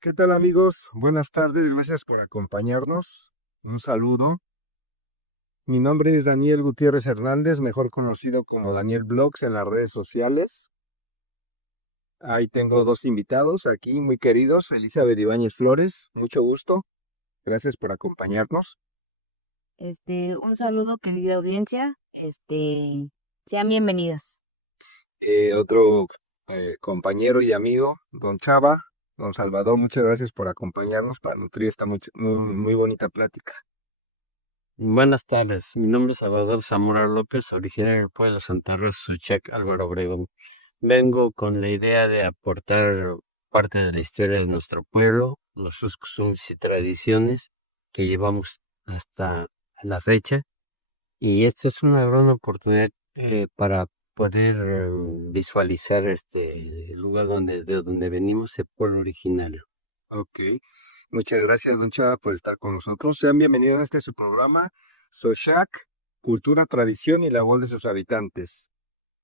¿Qué tal amigos? Buenas tardes, gracias por acompañarnos. Un saludo. Mi nombre es Daniel Gutiérrez Hernández, mejor conocido como Daniel Blogs en las redes sociales. Ahí tengo dos invitados aquí muy queridos, Elizabeth Ibáñez Flores, mucho gusto. Gracias por acompañarnos. Un saludo, querida audiencia. Sean bienvenidos. Otro compañero y amigo, don Chava, don Salvador, muchas gracias por acompañarnos para nutrir esta muy bonita plática. Buenas tardes, mi nombre es Salvador Zamora López, originario del pueblo de Santa Rosa, Suchac, Álvaro Obregón. Vengo con la idea de aportar parte de la historia de nuestro pueblo, los costumbres y tradiciones que llevamos hasta la fecha. Y esta es una gran oportunidad para poder visualizar este lugar de donde venimos, el pueblo originario. Ok, muchas gracias, don Chava, por estar con nosotros. Sean bienvenidos a este su programa, Sochac, Cultura, Tradición y la voz de sus habitantes.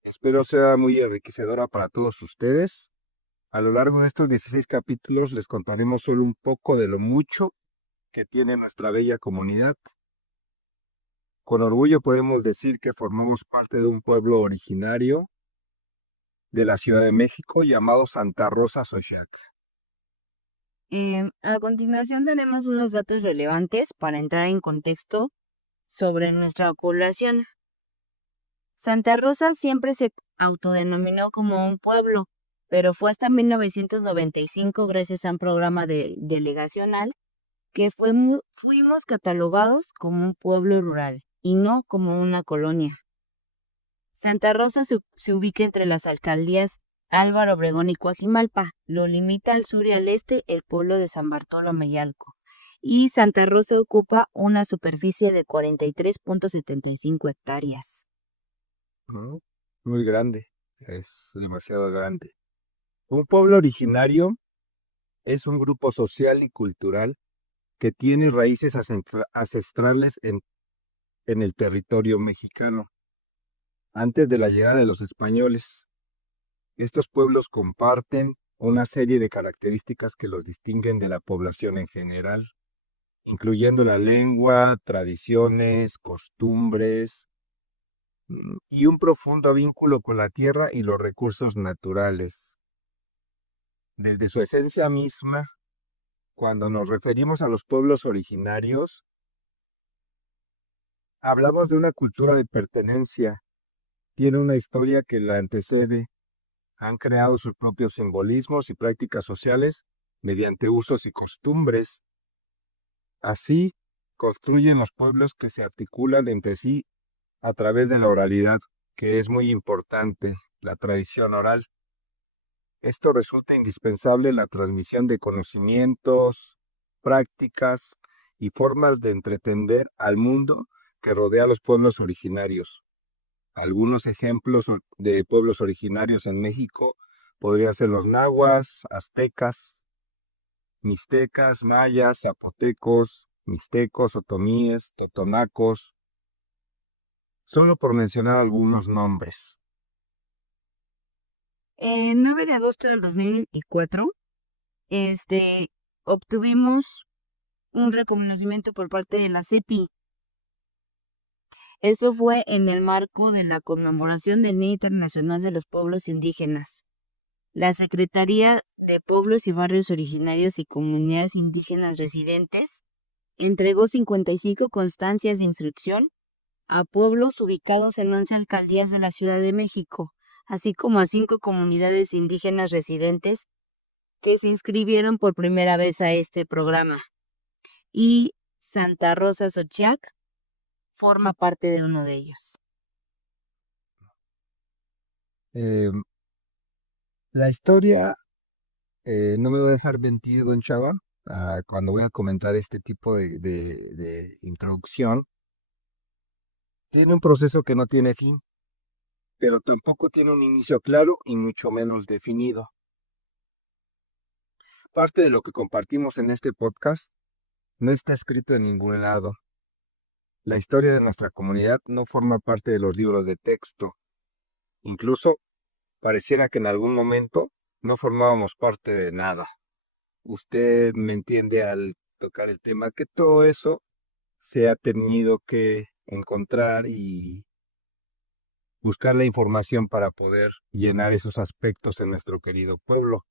Espero sea muy enriquecedora para todos ustedes. A lo largo de estos 16 capítulos les contaremos solo un poco de lo mucho que tiene nuestra bella comunidad. Con orgullo podemos decir que formamos parte de un pueblo originario de la Ciudad de México llamado Santa Rosa Sochac. A continuación tenemos unos datos relevantes para entrar en contexto sobre nuestra población. Santa Rosa siempre se autodenominó como un pueblo, pero fue hasta 1995, gracias a un programa delegacional, que fuimos catalogados como un pueblo rural y no como una colonia. Santa Rosa se ubica entre las alcaldías Álvaro Obregón y Coajimalpa. Lo limita al sur y al este el pueblo de San Bartolomé y Alco. Y Santa Rosa ocupa una superficie de 43.75 hectáreas. ¿No? Muy grande, es demasiado grande. Un pueblo originario es un grupo social y cultural que tiene raíces ancestrales en el territorio mexicano. Antes de la llegada de los españoles, estos pueblos comparten una serie de características que los distinguen de la población en general, incluyendo la lengua, tradiciones, costumbres y un profundo vínculo con la tierra y los recursos naturales. Desde su esencia misma, cuando nos referimos a los pueblos originarios, hablamos de una cultura de pertenencia. Tiene una historia que la antecede. Han creado sus propios simbolismos y prácticas sociales mediante usos y costumbres. Así, construyen los pueblos que se articulan entre sí a través de la oralidad, que es muy importante, la tradición oral. Esto resulta indispensable en la transmisión de conocimientos, prácticas y formas de entretender al mundo que rodea a los pueblos originarios. Algunos ejemplos de pueblos originarios en México podrían ser los nahuas, aztecas, mixtecas, mayas, zapotecos, mixtecos, otomíes, totonacos, solo por mencionar algunos nombres. El 9 de agosto del 2024, obtuvimos un reconocimiento por parte de la CEPI. Eso fue en el marco de la conmemoración del Día Internacional de los Pueblos Indígenas. La Secretaría de Pueblos y Barrios Originarios y Comunidades Indígenas Residentes entregó 55 constancias de instrucción a pueblos ubicados en 11 alcaldías de la Ciudad de México, así como a 5 comunidades indígenas residentes que se inscribieron por primera vez a este programa. Y Santa Rosa Xochiac forma parte de uno de ellos. Eh, la historia no me va a dejar mentir, don Chava, cuando voy a comentar este tipo de introducción. Tiene un proceso que no tiene fin, pero tampoco tiene un inicio claro y mucho menos definido. Parte de lo que compartimos en este podcast no está escrito en ningún lado. La historia de nuestra comunidad no forma parte de los libros de texto. Incluso pareciera que en algún momento no formábamos parte de nada. usted me entiende al tocar el tema, que todo eso se ha tenido que encontrar y buscar la información para poder llenar esos aspectos en nuestro querido pueblo.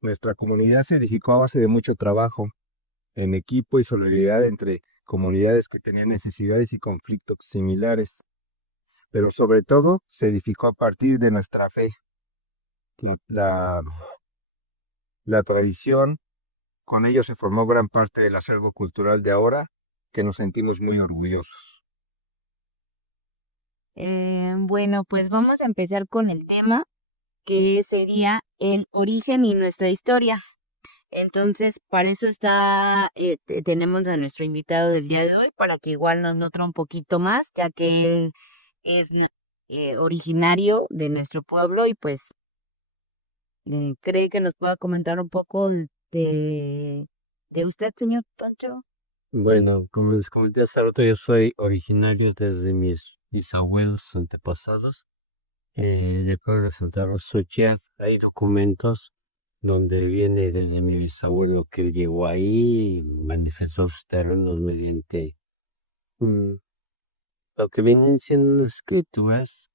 Nuestra comunidad se edificó a base de mucho trabajo en equipo y solidaridad entre comunidades que tenían necesidades y conflictos similares, pero sobre todo se edificó a partir de nuestra fe. La, la tradición, con ello se formó gran parte del acervo cultural de ahora, que nos sentimos muy orgullosos. Bueno, pues vamos a empezar con el tema, que sería el origen y nuestra historia. Entonces, para eso tenemos a nuestro invitado del día de hoy, para que igual nos nutra un poquito más, ya que él es originario de nuestro pueblo y pues cree que nos pueda comentar un poco de usted, señor Toncho. Bueno, como les comenté hace rato, yo soy originario desde mis bisabuelos antepasados. De pueblo de Santa Rosa Xochitl. Hay documentos donde viene desde mi bisabuelo que llegó ahí y manifestó sus terrenos mediante mm, lo que vienen siendo escrituras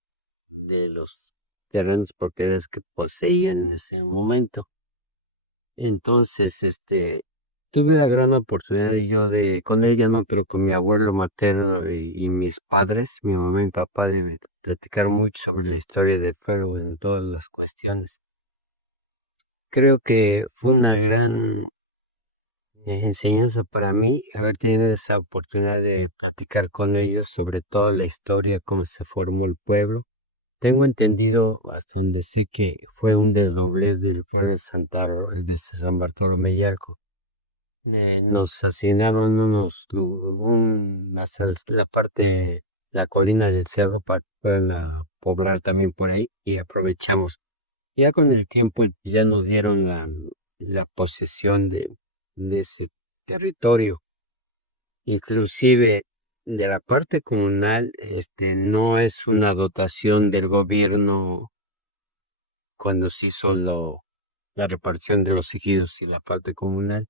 de los terrenos propiedades que poseía en ese momento. Entonces, tuve la gran oportunidad con él ya no, pero con mi abuelo materno y mis padres, mi mamá y mi papá, de platicar mucho sobre la historia de Perú en todas las cuestiones. Creo que fue una gran enseñanza para mí haber tenido esa oportunidad de platicar con ellos sobre toda la historia, cómo se formó el pueblo. Tengo entendido hasta donde sí que fue un desdoblez del pueblo de de San Bartolomé Yalco. Nos asignaron hacia la parte, la colina del cerro para poblar también por ahí y aprovechamos. Ya con el tiempo ya nos dieron la posesión de ese territorio. Inclusive de la parte comunal, no es una dotación del gobierno cuando se hizo la repartición de los ejidos y la parte comunal.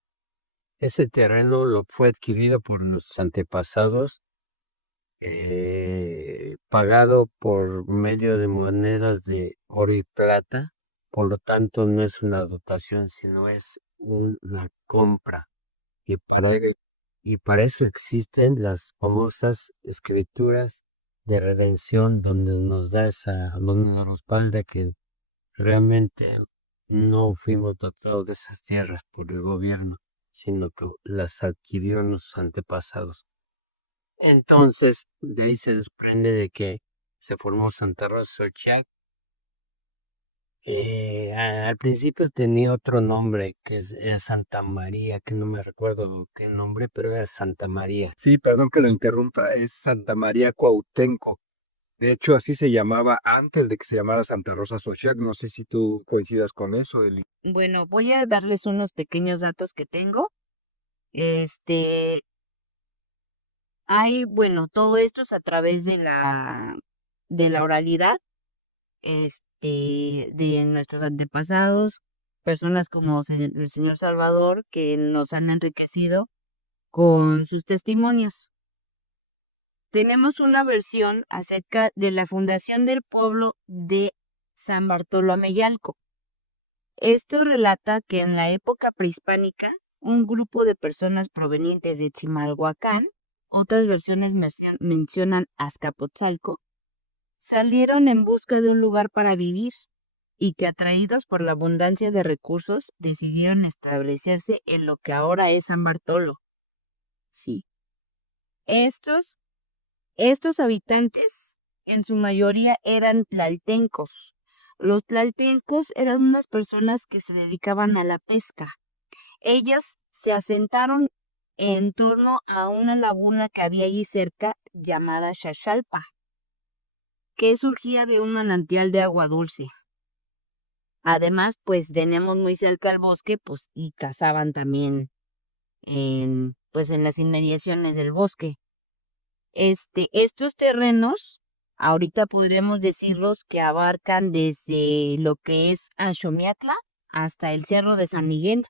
Ese terreno lo fue adquirido por nuestros antepasados, pagado por medio de monedas de oro y plata. Por lo tanto, no es una dotación, sino es una compra. Y y para eso existen las famosas escrituras de redención, donde nos respalda que realmente no fuimos dotados de esas tierras por el gobierno, sino que las adquirieron nuestros antepasados. Entonces, de ahí se desprende de que se formó Santa Rosa Xochitl. Al principio tenía otro nombre, era Santa María, que no me recuerdo qué nombre, pero era Santa María. Sí, perdón que lo interrumpa, es Santa María Cuauhtémoc. De hecho, así se llamaba antes de que se llamara Santa Rosa Xochitl. No sé si tú coincidas con eso, Eli. Bueno, voy a darles unos pequeños datos que tengo. Este, bueno, todo esto es a través de la oralidad, de nuestros antepasados, personas como el señor Salvador, que nos han enriquecido con sus testimonios. Tenemos una versión acerca de la fundación del pueblo de San Bartolomé Yalco. Esto relata que en la época prehispánica, un grupo de personas provenientes de Chimalhuacán, otras versiones mencionan Azcapotzalco, salieron en busca de un lugar para vivir y que, atraídos por la abundancia de recursos, decidieron establecerse en lo que ahora es San Bartolo. Sí. Estos habitantes, en su mayoría, eran tlaltencos. Los tlaltencos eran unas personas que se dedicaban a la pesca. Ellas se asentaron en torno a una laguna que había allí cerca llamada Xaxalpa, que surgía de un manantial de agua dulce. Además, pues tenemos muy cerca el bosque, pues, y cazaban también en las inmediaciones del bosque. Estos terrenos, ahorita podríamos decirlos que abarcan desde lo que es Axomiatla hasta el Cerro de San Miguel.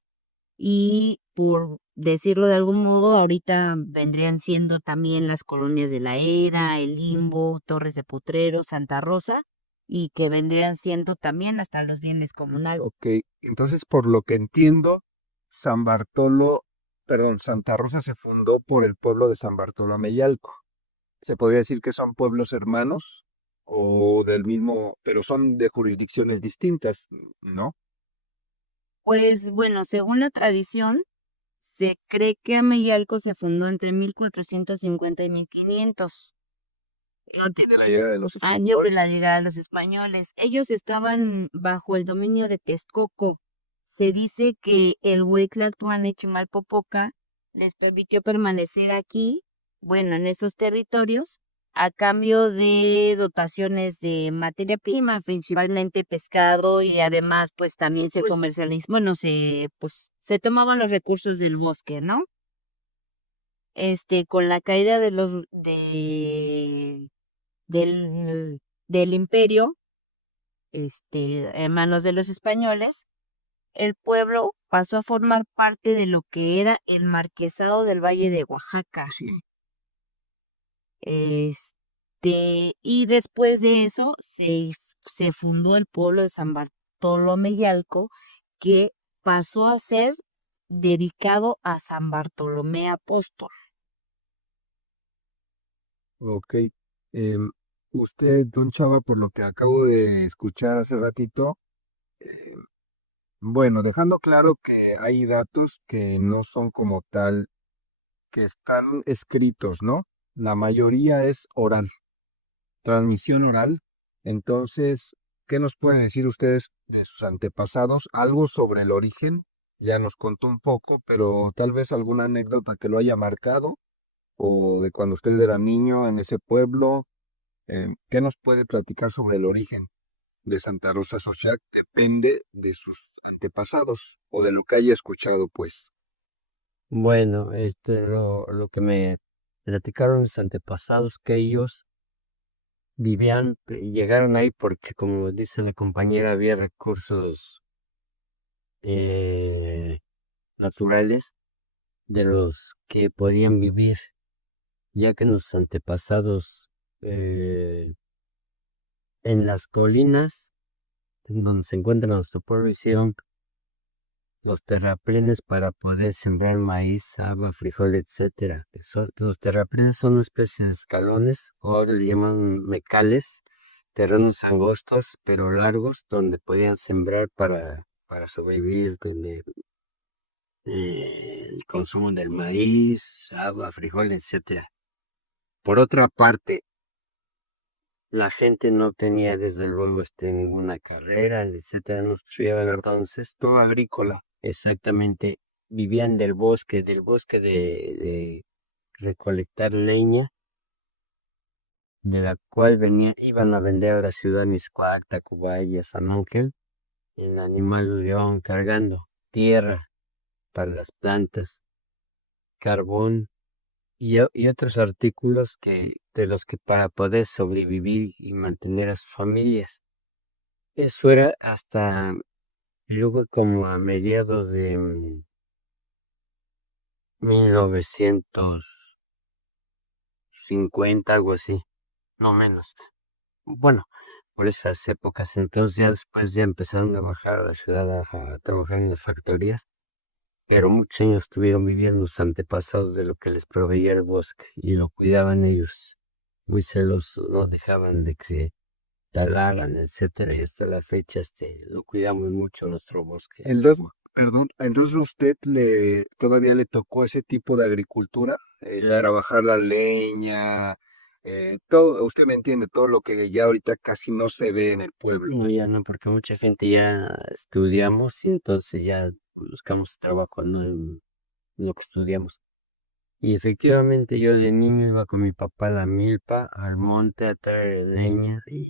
y por decirlo de algún modo, ahorita vendrían siendo también las colonias de La Era, El Limbo, Torres de Potrero, Santa Rosa, y que vendrían siendo también hasta los bienes comunales. Ok, entonces por lo que entiendo, San Bartolo, perdón, Santa Rosa se fundó por el pueblo de San Bartolo Ameyalco. ¿Se podría decir que son pueblos hermanos o del mismo, pero son de jurisdicciones distintas, ¿no? Pues bueno, según la tradición, se cree que Ameyalco se fundó entre 1450 y 1500, Antes de la llegada de los año de la españoles. llegada de los españoles. Ellos estaban bajo el dominio de Texcoco. Se dice que el Huitlahuac y Chimalpopoca les permitió permanecer aquí, bueno, en esos territorios, a cambio de dotaciones de materia prima, principalmente pescado, y además, pues también se comercializó, bueno, se tomaban los recursos del bosque, ¿no? Con la caída del, del imperio, en manos de los españoles, el pueblo pasó a formar parte de lo que era el Marquesado del Valle de Oaxaca. Sí. Y después de eso se fundó el pueblo de San Bartolomé Yalco, que pasó a ser dedicado a San Bartolomé Apóstol. Ok. Em, Usted, don Chava, por lo que acabo de escuchar hace ratito, em, bueno, dejando claro que hay datos que no son como tal, que están escritos, ¿no? La mayoría es oral, transmisión oral. Entonces, ¿qué nos pueden decir ustedes de sus antepasados? Algo sobre el origen, ya nos contó un poco, pero tal vez alguna anécdota que lo haya marcado, o de cuando usted era niño en ese pueblo. ¿Qué nos puede platicar sobre el origen de Santa Rosa Xochac? Depende de sus antepasados o de lo que haya escuchado, pues. Bueno, lo que me platicaron mis antepasados, que ellos llegaron ahí porque, como dice la compañera, había recursos eh, naturales de los que podían vivir, ya que los antepasados eh, en las colinas, en donde se encuentra nuestro pueblo, hicieron los terraplenes para poder sembrar maíz, haba, frijol, etcétera. Los terraplenes son una especie de escalones, o ahora le llaman mecales, terrenos angostos pero largos, donde podían sembrar para sobrevivir con el consumo del maíz, haba, frijol, etcétera. Por otra parte, la gente no tenía desde luego ninguna carrera, etcétera, no estudiaban entonces. Todo agrícola. Exactamente, vivían de recolectar leña, de la cual iban a vender a la ciudad Mixcoac, Tacubaya, San Ángel. El animal lo llevaban cargando, tierra para las plantas, carbón y otros artículos de los que para poder sobrevivir y mantener a sus familias. Eso era hasta luego como a mediados de 1950, algo así, no menos. Bueno, por esas épocas, entonces ya después ya empezaron a bajar a la ciudad a trabajar en las factorías, pero muchos años estuvieron viviendo los antepasados de lo que les proveía el bosque y lo cuidaban ellos. Muy celosos, no dejaban de que se talaran, etcétera, y hasta la fecha lo cuidamos mucho nuestro bosque. Entonces, perdón, entonces usted todavía le tocó ese tipo de agricultura, trabajar la leña, todo, usted me entiende, todo lo que ya ahorita casi no se ve en el pueblo. No, ya no, porque mucha gente ya estudiamos y entonces ya buscamos trabajo, ¿no? En lo que estudiamos. Y efectivamente yo de niño iba con mi papá a la milpa, al monte a traer leña y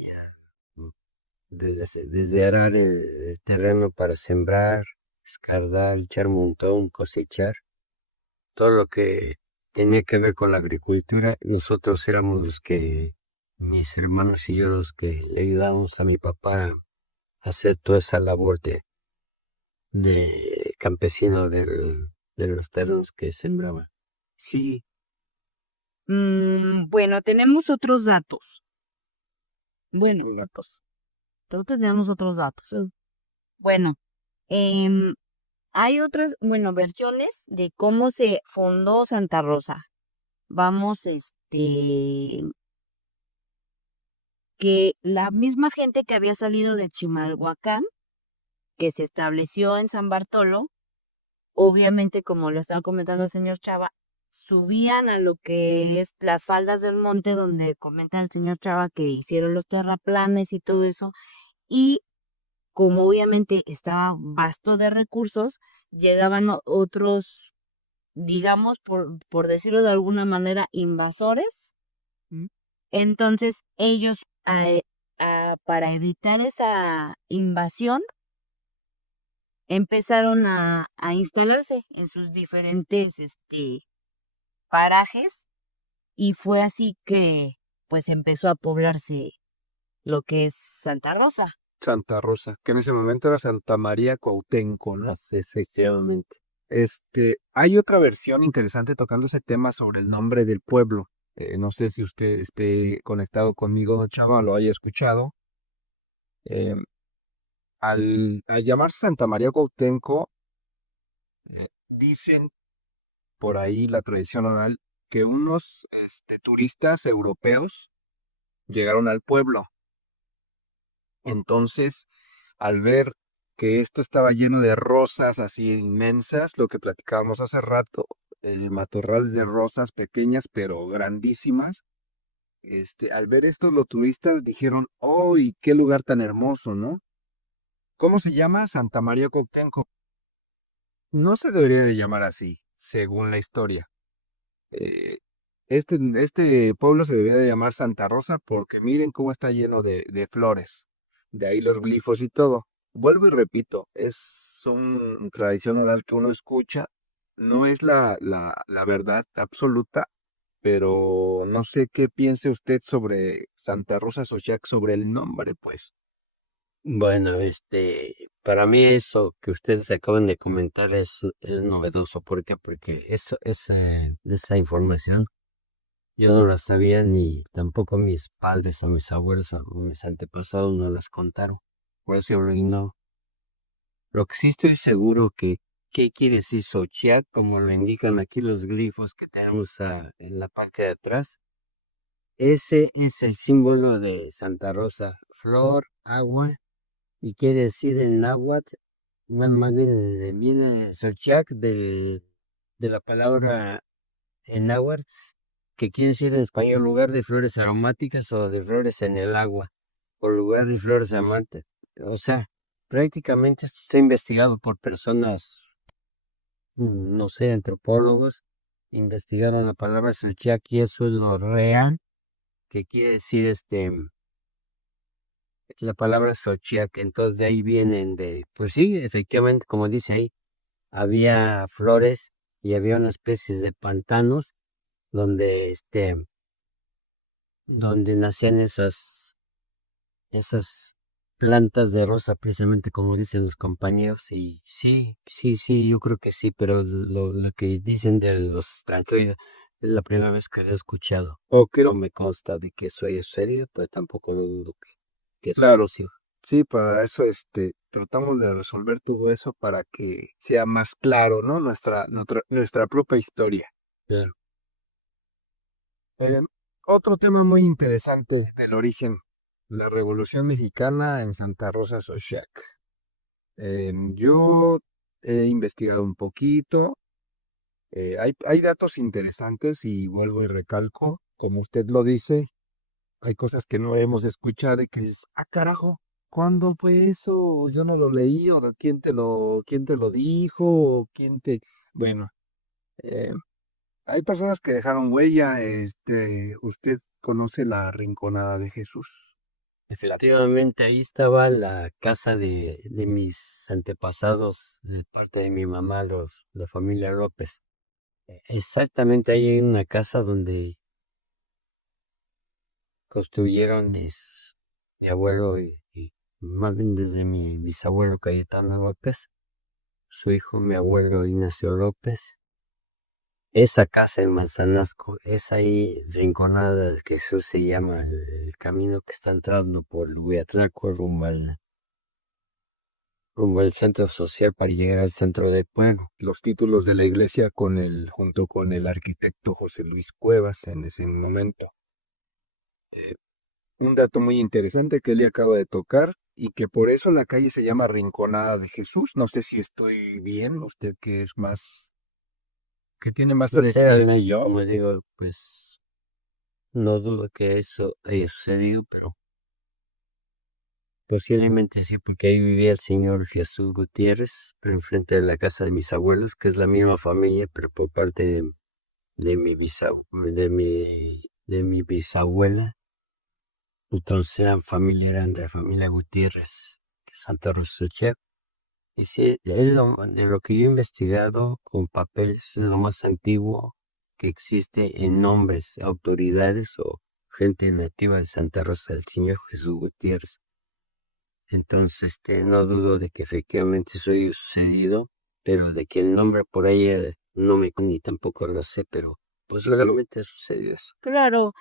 desde arar el terreno para sembrar, escardar, echar montón, cosechar, todo lo que tenía que ver con la agricultura, nosotros éramos mis hermanos y yo los que le ayudábamos a mi papá a hacer toda esa labor de campesino de los terrenos que sembraba. Sí, Bueno, tenemos otros datos. Bueno, datos. nosotros tenemos otros datos. Bueno, em, hay otras, bueno, versiones de cómo se fundó Santa Rosa. Vamos, que la misma gente que había salido de Chimalhuacán, que se estableció en San Bartolo, obviamente, como lo estaba comentando el señor Chava, subían a lo que es las faldas del monte donde comenta el señor Chava que hicieron los terraplanes y todo eso, y como obviamente estaba vasto de recursos, llegaban otros, digamos, por decirlo de alguna manera, invasores. Mm. Entonces ellos, para evitar esa invasión, empezaron a instalarse en sus diferentes parajes, y fue así que pues empezó a poblarse lo que es Santa Rosa. Santa Rosa, que en ese momento era Santa María Cuauhtémoc, ¿no? Así, efectivamente. Hay otra versión interesante tocando ese tema sobre el nombre del pueblo. No sé si usted esté conectado conmigo, chava, lo haya escuchado. Eh, al llamarse Santa María Cuauhtémoc, dicen por ahí la tradición oral que unos turistas europeos llegaron al pueblo. Entonces, al ver que esto estaba lleno de rosas así inmensas, lo que platicábamos hace rato, matorrales de rosas pequeñas pero grandísimas, al ver esto los turistas dijeron, ¡oh, y qué lugar tan hermoso!, ¿no? ¿Cómo se llama? Santa María Cuauhtémoc. No se debería de llamar así, según la historia. Eh, este pueblo se debería de llamar Santa Rosa porque miren cómo está lleno de flores. De ahí los glifos y todo. Vuelvo y repito, es una tradición oral que uno escucha. No es la verdad absoluta, pero no sé qué piense usted sobre Santa Rosa Xochiac, sobre el nombre, pues. Bueno, para mí eso que ustedes acaban de comentar es novedoso. ¿Por qué? Porque esa información yo no la sabía, ni tampoco mis padres o mis abuelos o mis antepasados no las contaron. Por eso yo lo ignoro. Lo que sí estoy seguro que, ¿qué quiere decir Xochiac? Como lo indican aquí los glifos que tenemos en la parte de atrás. Ese es el símbolo de Santa Rosa, flor, agua, y quiere decir en náhuatl, bueno, más bien viene Xochiac de la palabra en náhuatl, que quiere decir en español lugar de flores aromáticas o de flores en el agua, o lugar de flores amantes. O sea, prácticamente esto está investigado por personas, no sé, antropólogos, investigaron la palabra Xochiac y eso es lo real, que quiere decir la palabra Xochiac. Entonces de ahí vienen pues sí, efectivamente, como dice ahí, había flores y había una especie de pantanos donde donde nacían esas plantas de rosa, precisamente como dicen los compañeros. Y sí, sí, sí, yo creo que sí, pero lo que dicen de los extranjeros es la primera vez que lo he escuchado. O No creo, me consta de que eso es serio, pero tampoco lo dudo que es claro, conocido. sí, para eso tratamos de resolver todo eso para que sea más claro, ¿no? Nuestra propia historia. Claro. Eh, Otro tema muy interesante del origen, la Revolución Mexicana en Santa Rosa Xochiac. Yo he investigado un poquito, hay datos interesantes y vuelvo y recalco, como usted lo dice, hay cosas que no hemos escuchado y que dices, ah, carajo, ¿cuándo fue eso? Yo no lo leí, o quién te lo dijo, o quién te... Bueno, eh, hay personas que dejaron huella, usted conoce la Rinconada de Jesús. Efectivamente, ahí estaba la casa de mis antepasados, de parte de mi mamá, la familia López. Exactamente ahí hay una casa donde construyeron mi abuelo y más bien desde mi bisabuelo Cayetano López. su hijo, mi abuelo Ignacio López. Esa casa en Manzanasco, es ahí rinconada del que eso se llama el camino que está entrando por Huiatlaco rumbo al centro social para llegar al centro del pueblo. Los títulos de la iglesia junto con el arquitecto José Luis Cuevas en ese momento. Un dato muy interesante que él acaba de tocar y que por eso la calle se llama Rinconada de Jesús. No sé si estoy bien, usted que tiene más Pues de yo, como digo, pues no dudo que eso haya sucedido, pero posiblemente sí, porque ahí vivía el señor Jesús Gutiérrez, pero enfrente de la casa de mis abuelos, que es la misma familia, pero por parte de mi bisabuela. Entonces eran de la familia Gutiérrez, de Santa Rosa. Y sí, de lo que yo he investigado con papeles, es lo más antiguo que existe en nombres, autoridades o gente nativa de Santa Rosa, el señor Jesús Gutiérrez. Entonces, no dudo de que efectivamente eso haya sucedido, pero de que el nombre por ahí no ni tampoco lo sé, pero pues legalmente sucedió eso. Claro,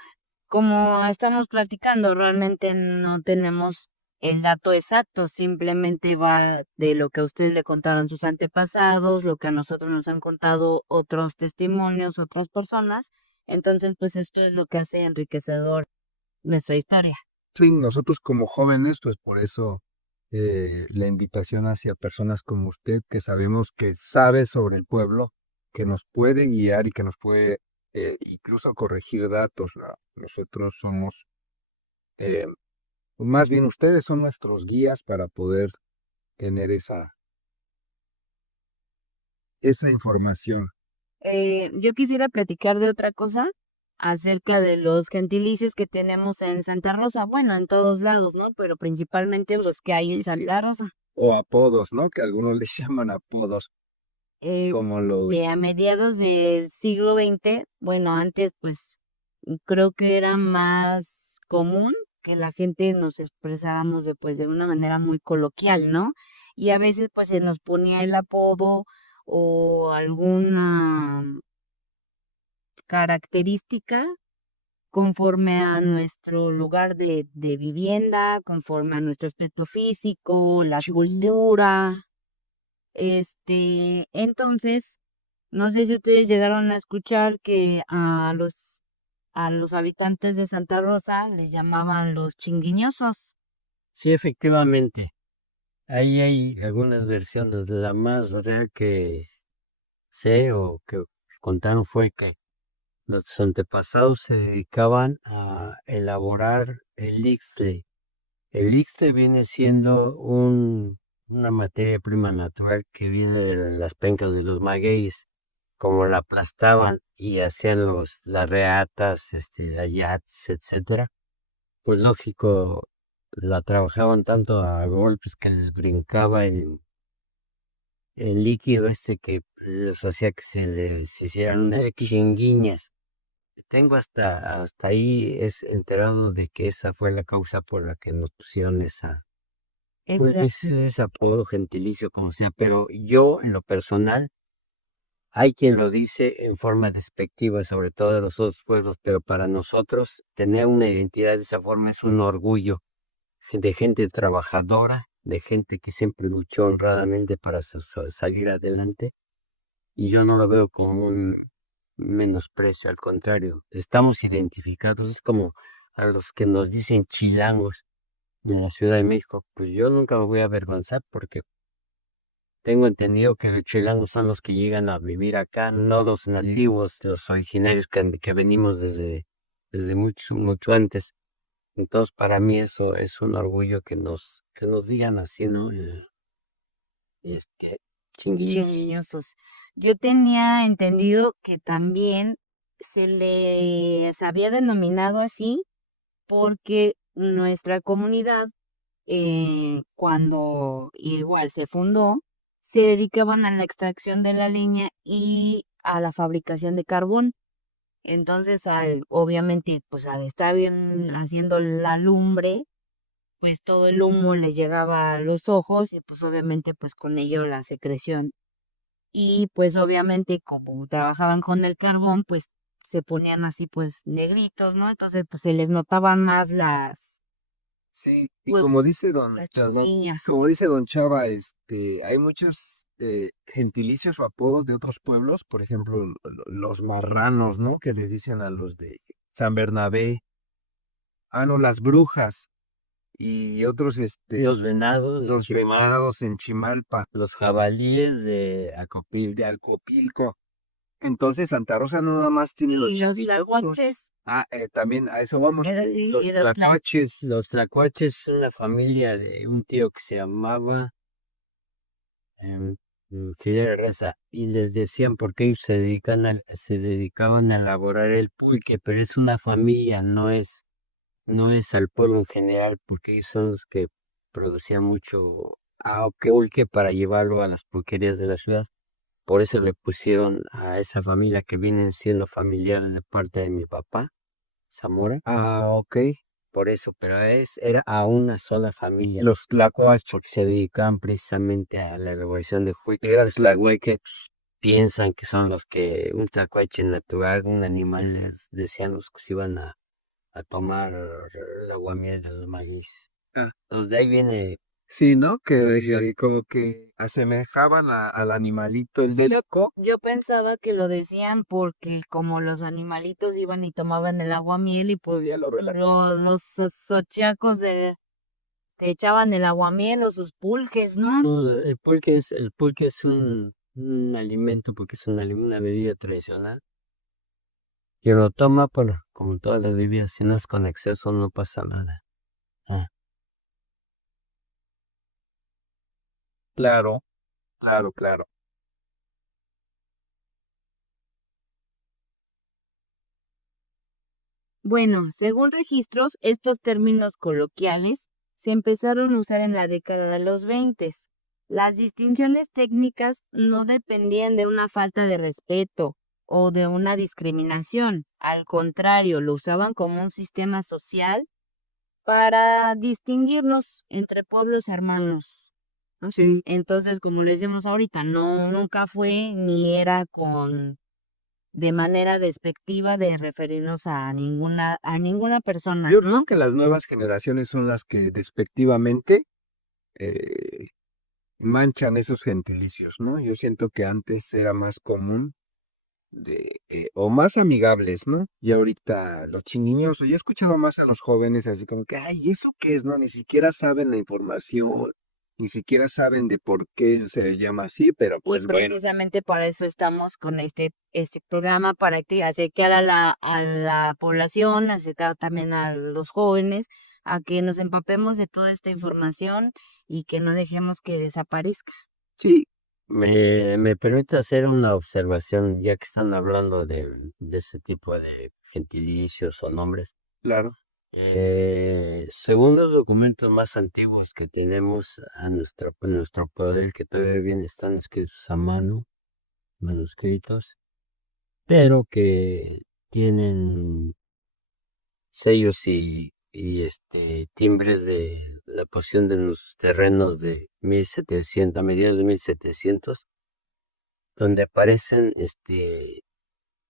como estamos platicando, realmente no tenemos el dato exacto, simplemente va de lo que a ustedes le contaron sus antepasados, lo que a nosotros nos han contado otros testimonios, otras personas. Entonces, pues esto es lo que hace enriquecedor nuestra historia. Sí, nosotros como jóvenes, pues por eso la invitación hacia personas como usted, que sabemos que sabe sobre el pueblo, que nos puede guiar y que nos puede incluso corregir datos, ¿no? Nosotros somos, eh, más bien ustedes son nuestros guías para poder tener esa información. Yo quisiera platicar de otra cosa acerca de los gentilicios que tenemos en Santa Rosa, bueno, en todos lados, ¿no? Pero principalmente los que hay en Santa Rosa. O apodos, ¿no? Que algunos les llaman apodos, Eh, como los... a mediados del siglo XX, bueno, antes pues creo que era más común que la gente nos expresáramos de una manera muy coloquial, ¿no? Y a veces pues se nos ponía el apodo o alguna característica conforme a nuestro lugar de vivienda, conforme a nuestro aspecto físico, la cultura. Entonces, no sé si ustedes llegaron a escuchar que a los habitantes de Santa Rosa les llamaban los chinguiñosos. Sí, efectivamente, ahí hay algunas versiones. La más real que sé o que contaron fue que nuestros antepasados se dedicaban a elaborar el ixtle. El ixtle viene siendo una materia prima natural que viene de las pencas de los magueyes. Como la aplastaban y hacían las reatas, yates, etcétera, pues lógico, la trabajaban tanto a golpes que les brincaba el líquido que los hacía que se hicieran unas chinguiñas. Tengo hasta ahí es enterado de que esa fue la causa por la que nos pusieron pues, ese apodo gentilicio, como sea, pero yo en lo personal, hay quien lo dice en forma despectiva, sobre todo de los otros pueblos, pero para nosotros tener una identidad de esa forma es un orgullo de gente trabajadora, de gente que siempre luchó honradamente para salir adelante, y yo no lo veo como un menosprecio, al contrario, estamos identificados, es como a los que nos dicen chilangos en la Ciudad de México, pues yo nunca me voy a avergonzar porque tengo entendido que los chilangos son los que llegan a vivir acá, no los nativos, los originarios que venimos desde mucho antes. Entonces, para mí eso es un orgullo que nos digan así, ¿no? Este, chinguillos. Chinguiñosos. Yo tenía entendido que también se les había denominado así porque nuestra comunidad, cuando igual se fundó, se dedicaban a la extracción de la leña y a la fabricación de carbón. Entonces, obviamente, pues al estar bien haciendo la lumbre, pues todo el humo les llegaba a los ojos y pues obviamente pues con ello la secreción y pues obviamente como trabajaban con el carbón, pues se ponían así pues negritos, ¿no? Entonces pues se les notaban más Sí, y pues, como dice don las Chava, chiquillas. como dice don Chava, hay muchos gentilicios o apodos de otros pueblos, por ejemplo, los marranos, ¿no? Que les dicen a los de San Bernabé, no, las brujas, y otros, Los venados, los venados en Chimalpa, los jabalíes de Acopil. de Alcopilco. Entonces Santa Rosa no nada más tiene los Y los chiquitos. tlacuaches, También a eso vamos. Los y tlacuaches. Los tlacuaches son la familia de un tío que se llamaba em, Fidel Reza, y les decían porque ellos se dedicaban a elaborar el pulque, pero es una familia, no es al pueblo en general, porque ellos son los que producían mucho pulque para llevarlo a las pulquerías de la ciudad. Por eso le pusieron a esa familia que vienen siendo familiares de parte de mi papá, Zamora. Ok. Por eso, pero era a una sola familia, Los tlacuaches. porque se dedicaban precisamente a la elaboración de fuego. Eran Los tlahueques piensan que son los que, un tlacuache natural, un animal, les decían los que se iban a tomar el aguamiel del maíz. Ah, Entonces de ahí viene, sí, ¿no? Que decía, y como que asemejaban al animalito, el del loco. yo pensaba que lo decían porque como los animalitos iban y tomaban el agua miel y pues ya los xochiacos te echaban el aguamiel o sus pulques, ¿no? no, el pulque es un alimento, porque es una bebida tradicional. Quien lo toma, pero como todas las bebidas, si no es con exceso, no pasa nada. Ah, Claro, claro, claro. Bueno, según registros, estos términos coloquiales se empezaron a usar en la década de los 20. Las distinciones técnicas no dependían de una falta de respeto o de una discriminación. Al contrario, lo usaban como un sistema social para distinguirnos entre pueblos hermanos, ¿no? Sí, Entonces, como les decimos ahorita, no, nunca fue ni era de manera despectiva de referirnos a ninguna persona, yo ¿no? creo que las nuevas generaciones son las que despectivamente eh, manchan esos gentilicios, ¿no? Yo siento que antes era más común o más amigables, ¿no? Y ahorita los chiniños, yo he escuchado más a los jóvenes así como que, ay, ¿eso qué es, no? Ni siquiera saben la información, ni siquiera saben de por qué se le llama así, pero Y pues bueno. precisamente para eso estamos con este programa, para que acercar a la población, acercar también a los jóvenes, a que nos empapemos de toda esta información y que no dejemos que desaparezca. Sí, me permite hacer una observación, ya que están hablando de ese tipo de gentilicios o nombres. claro. Según los documentos más antiguos que tenemos en nuestro poder, que todavía bien están escritos a mano, manuscritos, pero que tienen sellos y timbres de la posición de los terrenos de 1700, a mediados de 1700, donde aparecen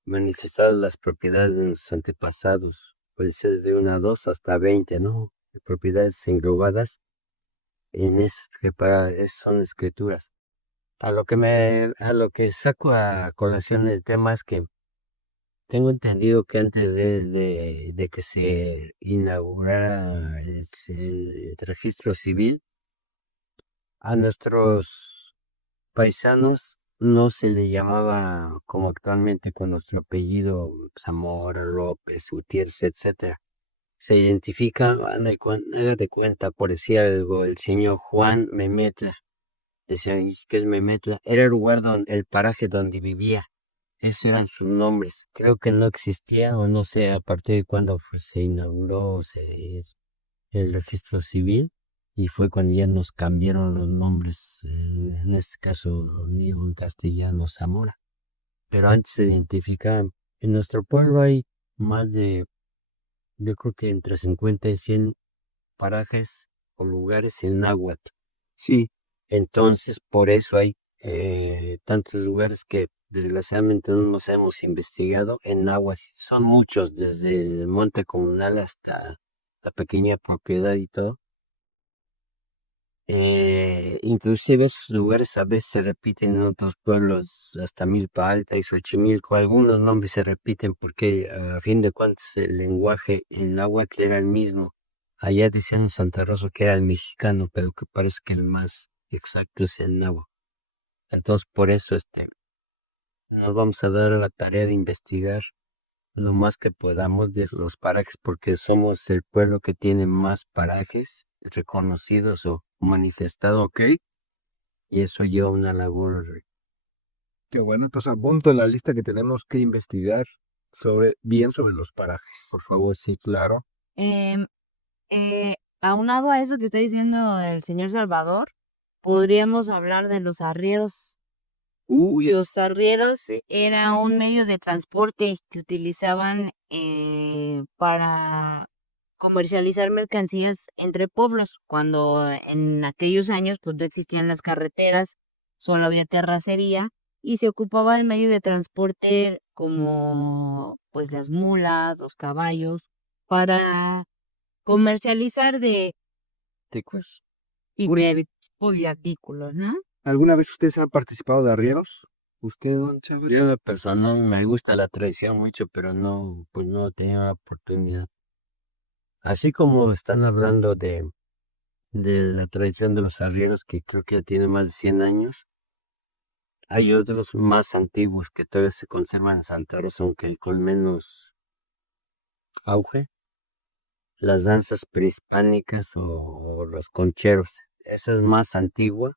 manifestadas las propiedades de los antepasados, puede ser de 1 a 2 hasta 20, ¿no? De propiedades englobadas en esas son escrituras. A lo que saco a colación el tema es que tengo entendido que antes de que se inaugurara el registro civil, a nuestros paisanos no se le llamaba como actualmente con nuestro apellido Zamora, López, Gutiérrez, etcétera. Se identifica, haga de cuenta, por decir algo, el señor Juan Memetla. Decían, "¿Y qué es Memetla?". Era el lugar donde, el paraje donde vivía. Esos eran sus nombres. Creo que no existía, o no sé a partir de cuándo se inauguró el registro civil, y fue cuando ya nos cambiaron los nombres, en este caso mío en castellano Zamora. Pero antes se identificaban. En nuestro pueblo hay más yo creo que entre 50 y 100 parajes o lugares en náhuatl. Sí, Entonces, por eso hay tantos lugares que desgraciadamente no nos hemos investigado en agua. Son muchos, desde el monte comunal hasta la pequeña propiedad y todo. Inclusive esos lugares a veces se repiten en otros pueblos, hasta Milpa Alta y Xochimilco. Algunos nombres se repiten porque a fin de cuentas el lenguaje en náhuatl era el mismo. Allá decían en Santa Rosa que era el mexicano, pero que parece que el más exacto es el náhuatl. Entonces por eso nos vamos a dar a la tarea de investigar lo más que podamos de los parajes, porque somos el pueblo que tiene más parajes reconocidos o manifestados, ¿ok? Y eso lleva una labor. Qué bueno, entonces apunto en la lista que tenemos que investigar bien sobre los parajes. Por favor, sí, Claro. Em, Aunado a eso que está diciendo el señor Salvador, podríamos hablar de los arrieros. Uy, Los arrieros era un medio de transporte que utilizaban para comercializar mercancías entre pueblos, cuando en aquellos años pues no existían las carreteras, solo había terracería y se ocupaba el medio de transporte como pues las mulas, los caballos, para comercializar de ticos. diferentes tipos de artículos, ¿no? ¿alguna vez ustedes han participado de arrieros? ¿Usted, don Chávez? Yo en lo personal me gusta la tradición mucho, pero no, pues no he tenido la oportunidad. Así como están hablando de la tradición de los arrieros, que creo que ya tiene más de 100 años, hay otros más antiguos que todavía se conservan en Santa Rosa, aunque el con menos auge. Las danzas prehispánicas o los concheros. Esa es más antigua.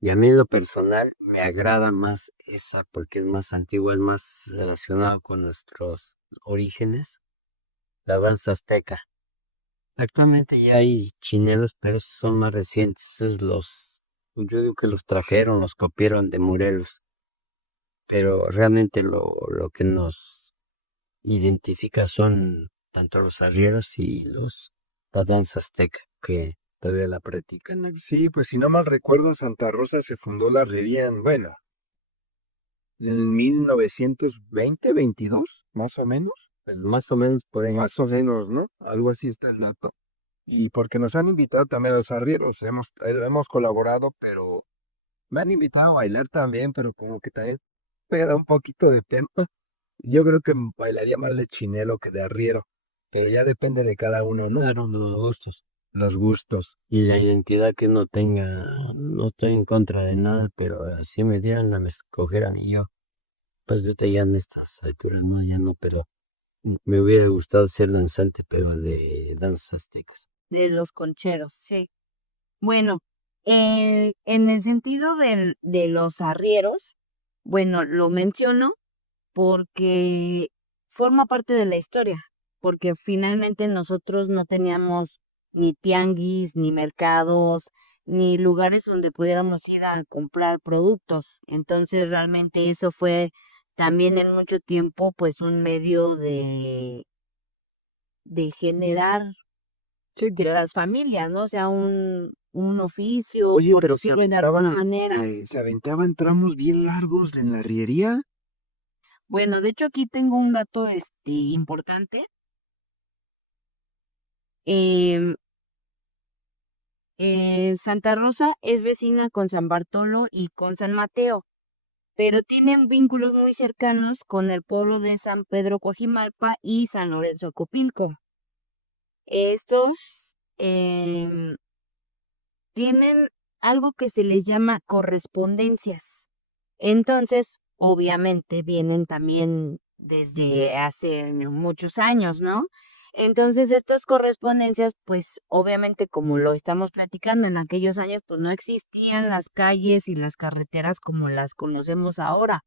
Y a mí en lo personal me agrada más esa porque es más antigua, es más relacionada con nuestros orígenes. La danza azteca. Actualmente ya hay chinelos, pero esos son más recientes. Yo digo que los trajeron, los copiaron de Morelos. Pero realmente lo que nos identifica son tanto los arrieros y la danza azteca, que todavía la practican. Sí, pues si no mal recuerdo, en Santa Rosa se fundó la herrería en 1920, 22, más o menos. Pues más o menos por ahí. Más o menos, ¿no? Algo así está el dato. Y porque nos han invitado también a los arrieros, hemos colaborado, pero me han invitado a bailar también, pero como que también me da un poquito de pena. Yo creo que bailaría más de chinelo que de arriero, pero ya depende de cada uno, ¿no? Claro, los gustos. Los gustos. Y la identidad que uno tenga, no estoy en contra de nada, pero si me dieran me escogieran y yo, pues yo te ya en estas alturas, no, ya no, pero me hubiera gustado ser danzante, pero de danzas aztecas. De los concheros, sí. Bueno, en el sentido de los arrieros, bueno, lo menciono porque forma parte de la historia, porque finalmente nosotros no teníamos ni tianguis, ni mercados, ni lugares donde pudiéramos ir a comprar productos. Entonces realmente eso fue también en mucho tiempo pues un medio de generar de las familias, ¿no? O sea, un oficio, Oye, por pero se decirlo de alguna aventaban, manera. se aventaban tramos bien largos en la arriería. Bueno, de hecho aquí tengo un dato importante. Em, Santa Rosa es vecina con San Bartolo y con San Mateo, pero tienen vínculos muy cercanos con el pueblo de San Pedro Coajimalpa y San Lorenzo Acopilco. Estos tienen algo que se les llama correspondencias. Entonces, obviamente, vienen también desde hace muchos años, ¿no? Entonces, estas correspondencias, pues obviamente como lo estamos platicando en aquellos años, pues no existían las calles y las carreteras como las conocemos ahora.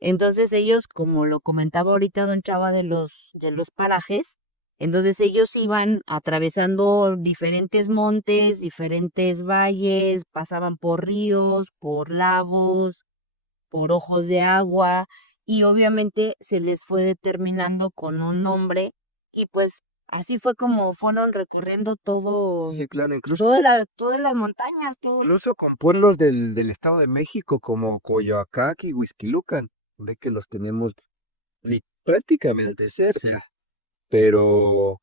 Entonces ellos, como lo comentaba ahorita don Chava de los parajes, entonces ellos iban atravesando diferentes montes, diferentes valles, pasaban por ríos, por lagos, por ojos de agua y obviamente se les fue determinando con un nombre y pues así fue como fueron recorriendo todo, Sí, claro, incluso, todas las montañas, todo. incluso con pueblos del Estado de México como Coyoacac y Huixquilucan. Ve que los tenemos prácticamente cerca, pero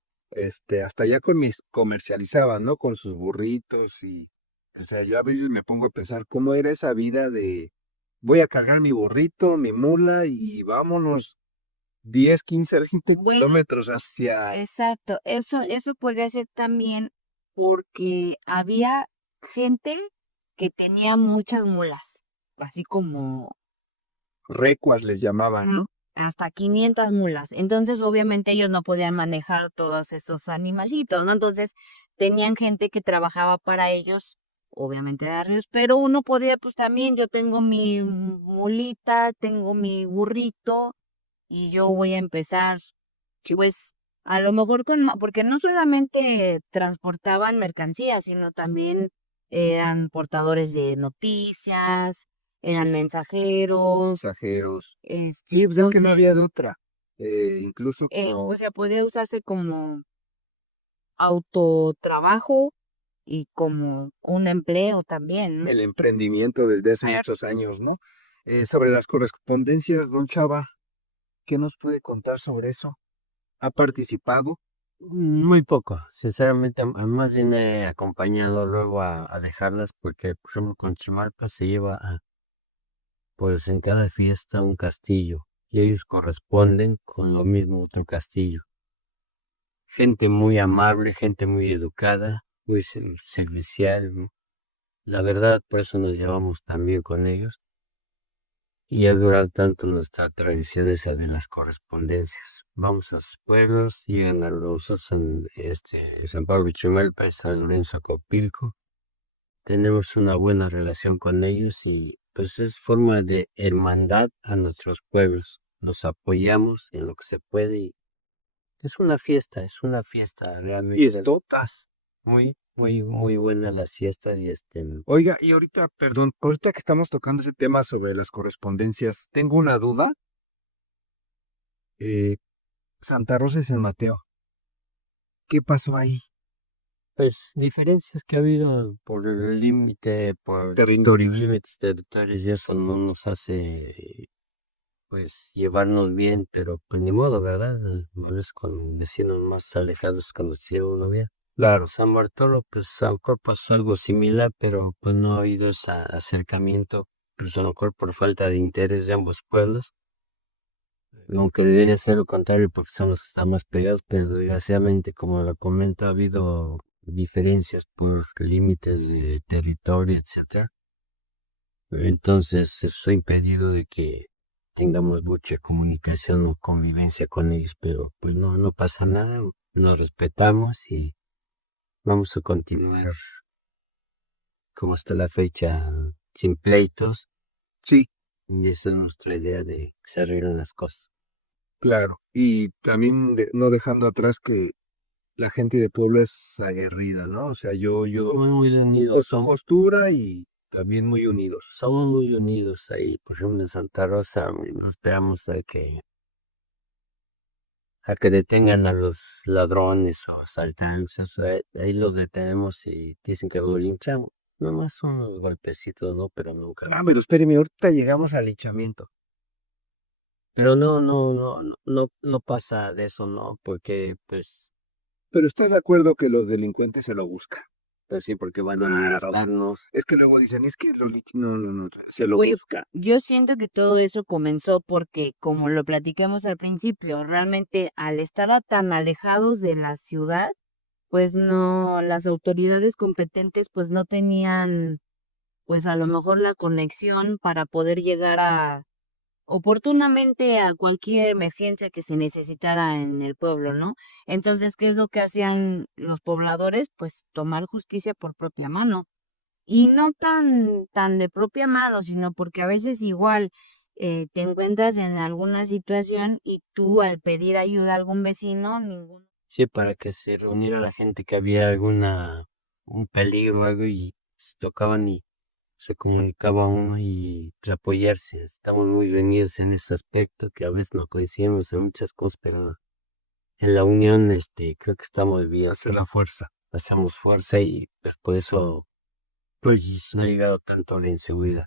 hasta allá comercializaban, ¿no? Con sus burritos y, o sea, yo a veces me pongo a pensar cómo era esa vida de voy a cargar mi burrito, mi mula y vámonos 10, 15, 20 Bueno, kilómetros hacia... exacto, eso puede ser también porque había gente que tenía muchas mulas, así como Recuas les llamaban. ¿no? Hasta 500 mulas. Entonces, obviamente, ellos no podían manejar todos esos animalitos, ¿no? Entonces, tenían gente que trabajaba para ellos, obviamente de arrios, pero uno podía, pues también, yo tengo mi mulita, tengo mi burrito y yo voy a empezar, pues, a lo mejor porque no solamente transportaban mercancías, sino también eran portadores de noticias, eran mensajeros, Mensajeros. este, Sí, pues es que no había de otra. Incluso o sea, podía usarse como autotrabajo y como un empleo también, ¿no? el emprendimiento desde hace muchos años, ¿no? Sobre las correspondencias, don Chava, ¿qué nos puede contar sobre eso? ¿Ha participado? Muy poco, sinceramente, más bien he acompañado luego a dejarlas porque, por ejemplo, con Chimalpa se lleva pues en cada fiesta un castillo y ellos corresponden con lo mismo otro castillo. Gente muy amable, gente muy educada, muy servicial, ¿no? La verdad, por eso nos llevamos tan bien con ellos y ha durado tanto nuestra tradición esa de las correspondencias. Vamos a sus pueblos, llegan a los San Pablo Chimalpa y San Lorenzo Copilco. Tenemos una buena relación con ellos y pues es forma de hermandad a nuestros pueblos. Los apoyamos en lo que se puede y es una fiesta realmente. Fiestotas. Muy buenas las fiestas y Oiga, y ahorita, perdón, ahorita que estamos tocando ese tema sobre las correspondencias, tengo una duda. Eh, Santa Rosa y San Mateo, ¿qué pasó ahí? pues diferencias que ha habido por el límite, por Territorios. límites territoriales y eso no nos hace pues llevarnos bien, pero pues ni modo, ¿verdad? A veces con vecinos más alejados que nos lleva uno bien. Claro. San Bartolo, pues a lo mejor pasó algo similar, pero pues no ha habido ese acercamiento, pues a lo mejor por falta de interés de ambos pueblos, aunque debería ser lo contrario porque son los que están más pegados, pero desgraciadamente, como lo comento, ha habido diferencias por límites de territorio, etcétera. Entonces, eso ha impedido de que tengamos mucha comunicación o convivencia con ellos, pero pues no pasa nada, nos respetamos y vamos a continuar como hasta la fecha sin pleitos Sí, y esa es nuestra idea de que se arreglen las cosas. claro. Y también no dejando atrás que la gente de Puebla es aguerrida, ¿no? O sea, Somos muy con unidos, su postura y también muy unidos. somos muy unidos ahí, por ejemplo en Santa Rosa, no esperamos a que detengan a los ladrones o asaltantes, o sea, ahí los detenemos y dicen que los linchamos. Nomás unos golpecitos, ¿no? Pero nunca. Ah, pero espéreme, ahorita llegamos al linchamiento. Pero no pasa de eso, ¿no? Porque, Pero está de acuerdo que los delincuentes se lo buscan. pues sí, porque van a Claro. molestarnos. Es que luego dicen, es que no, no, no, se lo Oye, buscan. yo siento que todo eso comenzó porque, como lo platicamos al principio, realmente al estar tan alejados de la ciudad, pues no, las autoridades competentes pues no tenían, pues a lo mejor la conexión para poder llegar a oportunamente a cualquier emergencia que se necesitara en el pueblo, ¿no? Entonces, ¿qué es lo que hacían los pobladores? Pues tomar justicia por propia mano. Y no tan de propia mano, sino porque a veces igual te encuentras en alguna situación y tú al pedir ayuda a algún vecino, ningún... Sí, para que se reuniera la gente que había un peligro o algo y se tocaban y se comunicaba uno y pues, apoyarse. Estamos muy unidos en ese aspecto que a veces no coincidimos en muchas cosas, pero en la unión, creo que estamos bien, Hace la fuerza. hacemos fuerza y pues por eso, pues no ha llegado tanto la inseguridad.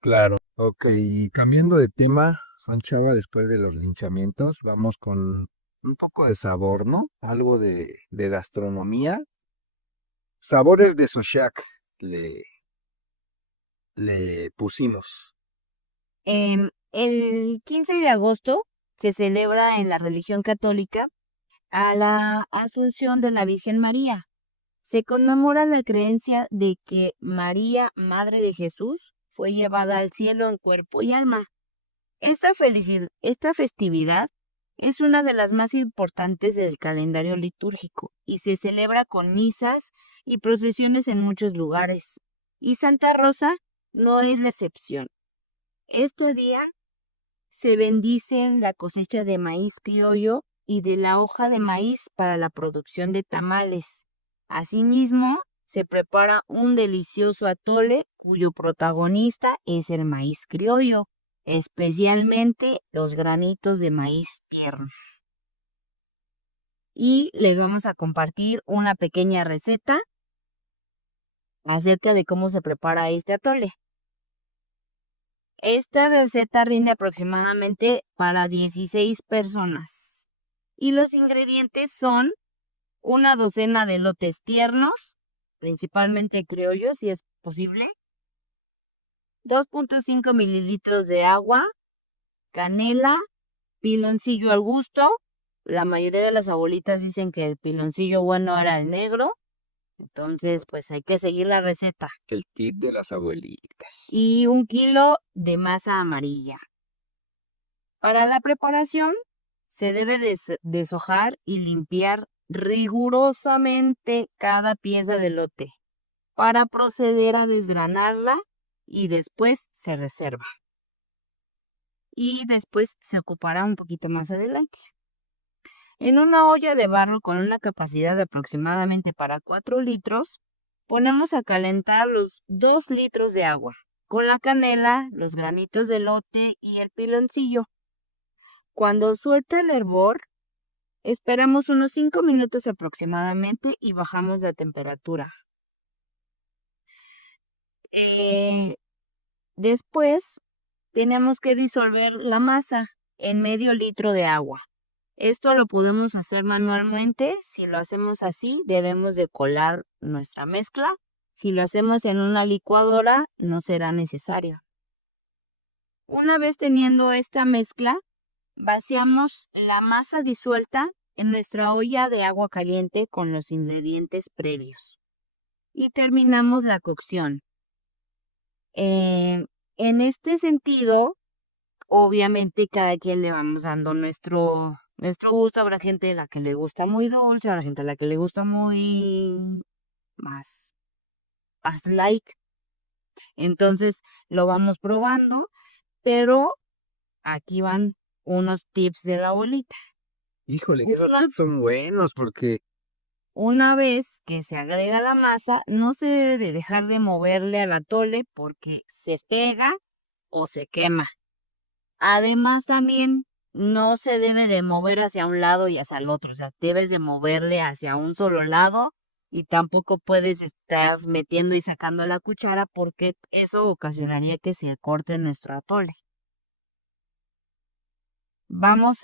Claro. Ok, y cambiando de tema, Chava, después de los linchamientos, vamos con un poco de sabor, ¿no? Algo de gastronomía. Sabores de Soshak le, le pusimos. El 15 de agosto se celebra en la religión católica a la Asunción de la Virgen María. Se conmemora la creencia de que María, Madre de Jesús, fue llevada al cielo en cuerpo y alma. Esta festividad es una de las más importantes del calendario litúrgico y se celebra con misas y procesiones en muchos lugares. Y Santa Rosa no es la excepción. Este día se bendice la cosecha de maíz criollo y de la hoja de maíz para la producción de tamales. Asimismo, se prepara un delicioso atole cuyo protagonista es el maíz criollo, especialmente los granitos de maíz tierno. Y les vamos a compartir una pequeña receta acerca de cómo se prepara este atole. Esta receta rinde aproximadamente para 16 personas. Y los ingredientes son una docena de elotes tiernos, principalmente criollos si es posible, 2.5 mililitros de agua, canela, piloncillo al gusto. La mayoría de las abuelitas dicen que el piloncillo bueno era el negro, entonces pues hay que seguir la receta. El tip de las abuelitas. Y 1 kilo de masa amarilla. Para la preparación se debe deshojar y limpiar rigurosamente cada pieza de elote para proceder a desgranarla y después se reserva. Y después se ocupará un poquito más adelante. En una olla de barro con una capacidad de aproximadamente para 4 litros, ponemos a calentar los 2 litros de agua con la canela, los granitos de elote y el piloncillo. Cuando suelta el hervor, esperamos unos 5 minutos aproximadamente y bajamos la temperatura. Después tenemos que disolver la masa en medio litro de agua. Esto lo podemos hacer manualmente. Si lo hacemos así, debemos de colar nuestra mezcla. Si lo hacemos en una licuadora, no será necesario. Una vez teniendo esta mezcla, vaciamos la masa disuelta en nuestra olla de agua caliente con los ingredientes previos y terminamos la cocción. En este sentido, obviamente cada quien le vamos dando nuestro gusto. Habrá gente a la que le gusta muy dulce, habrá gente a la que le gusta muy más light. Entonces lo vamos probando, pero aquí van unos tips de la abuelita. Híjole, esos tips son buenos porque Una vez que se agrega la masa, no se debe de dejar de moverle al atole porque se pega o se quema. Además, también no se debe de mover hacia un lado y hacia el otro. O sea, debes de moverle hacia un solo lado y tampoco puedes estar metiendo y sacando la cuchara porque eso ocasionaría que se corte nuestro atole. Vamos,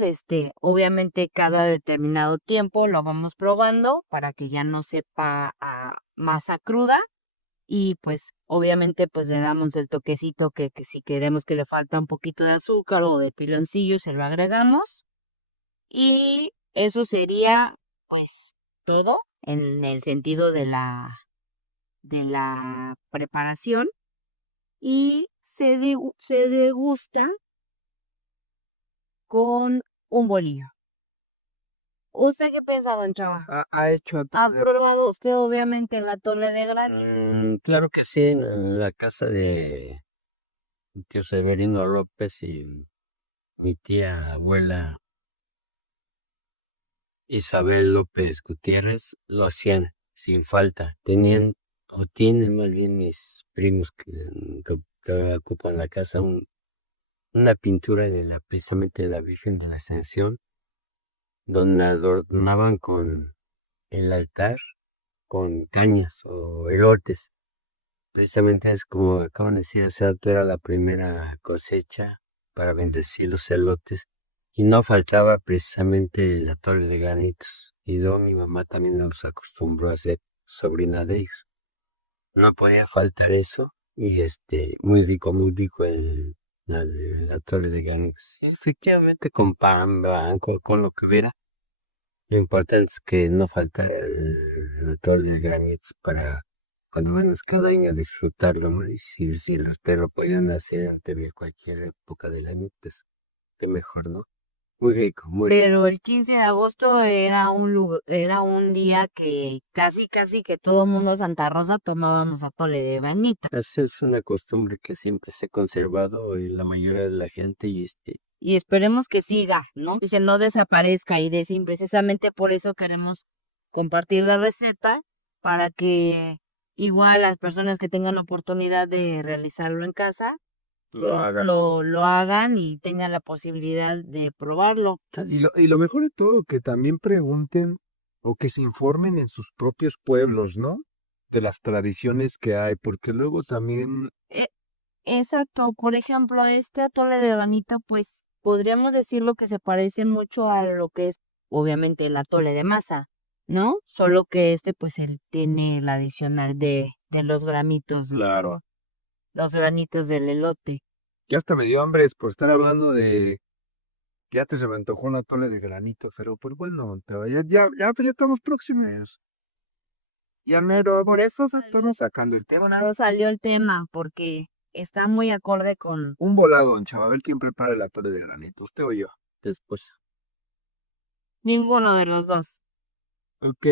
obviamente cada determinado tiempo lo vamos probando para que ya no sepa a masa cruda y pues obviamente pues le damos el toquecito que si queremos que le falta un poquito de azúcar o de piloncillo se lo agregamos y eso sería pues todo en el sentido de la preparación y se degusta con un bolillo. ¿Usted qué piensa, don Chava? Ha hecho ¿Ha probado usted obviamente el atole de granito? claro que sí, en la casa de mi tío Severino López y mi tía abuela Isabel López Gutiérrez lo hacían sin falta. Tenían, o tienen más bien mis primos que ocupan la casa, una pintura precisamente de la Virgen de la Ascensión donde adornaban con el altar con cañas o elotes. Precisamente es como acaban de decir, esa era la primera cosecha para bendecir los elotes. Y no faltaba precisamente el atole de granitos. Y mi mamá también nos acostumbró a ser sobrina de ellos. No podía faltar eso. Y muy rico el atole de granitos. Sí, efectivamente, con pan blanco, con lo que hubiera. Lo importante es que no faltara el atole de granitos para cuando menos cada año disfrutarlo, ¿no? Y si los perros podían hacer ante cualquier época del año, pues qué mejor, ¿no? Muy rico, muy rico. Pero el 15 de agosto era un día que casi que todo mundo Santa Rosa tomábamos atole de bañita. Esa es una costumbre que siempre se ha conservado en la mayoría de la gente y Y esperemos que siga, ¿no? Que no desaparezca y precisamente por eso queremos compartir la receta para que igual las personas que tengan la oportunidad de realizarlo en casa lo hagan y tengan la posibilidad de probarlo. Y lo mejor de todo, que también pregunten o que se informen en sus propios pueblos, ¿no? De las tradiciones que hay, porque luego también, E- Exacto, por ejemplo, este atole de granito, pues podríamos decirlo que se parece mucho a lo que es obviamente el atole de masa, ¿no? Solo que pues él tiene la adicional de los granitos, claro, los granitos del elote. ya hasta me dio hambre por estar hablando de que ya te se me antojó un atole de granito, pero pues bueno, pues ya estamos próximos. Ya mero, por eso estamos sacando el tema. No salió el tema porque está muy acorde con Un volado, don Chava, a ver quién prepara el atole de granito, usted o yo. después. ninguno de los dos. Ok,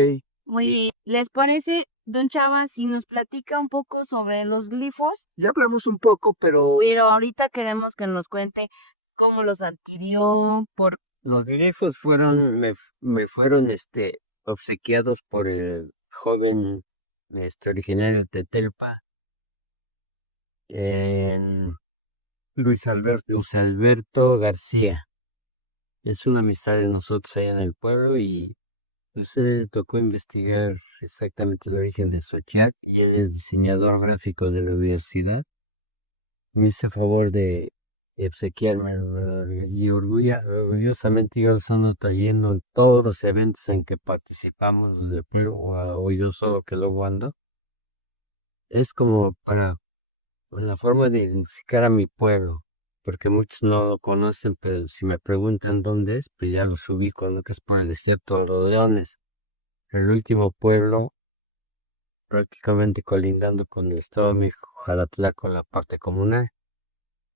Muy bien. ¿Les parece, don Chava, si nos platica un poco sobre los glifos? ya hablamos un poco, pero Pero ahorita queremos que nos cuente cómo los adquirió, por Los glifos me fueron obsequiados por el joven originario de Tetelpa, en Luis Alberto. Luis Alberto García. Es una amistad de nosotros allá en el pueblo y pues le tocó investigar exactamente el origen de Xochiac y él es diseñador gráfico de la universidad. Me hizo favor de obsequiarme y orgullosamente yo los ando trayendo en todos los eventos en que participamos desde el pueblo o yo solo que luego ando. Es como para la forma de identificar a mi pueblo, porque muchos no lo conocen, pero si me preguntan dónde es, pues ya los ubico, ¿no? Que es por el desierto de los Leones, el último pueblo prácticamente colindando con el estado de México, Jaratla, con la parte comunal.